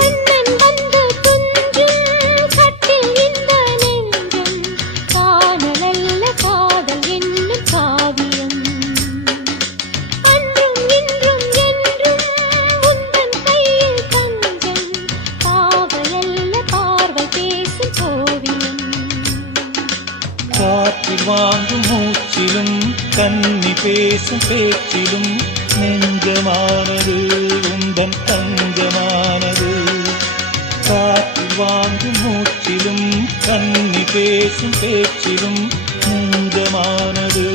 கண்ணன் வந்து துஞ்சும் கட்டில் இந்த நெஞ்சம் காணலல்ல காதல் என்னும் காவியம் அன்றும் இன்றும் என்றும் உந்தன் கையில் தஞ்சம் காவலல்ல பார்வை பேசும் கோவியம் காற்றில் வாங்கும் மூச்சிலும் கன்னி பேசும் பேச்சிலும் நெஞ்சமானது உந்தன் தஞ்சமானது காற்றில் வாங்கும் மூச்சிலும் கன்னி பேசும் பேச்சிலும் நெஞ்சமானது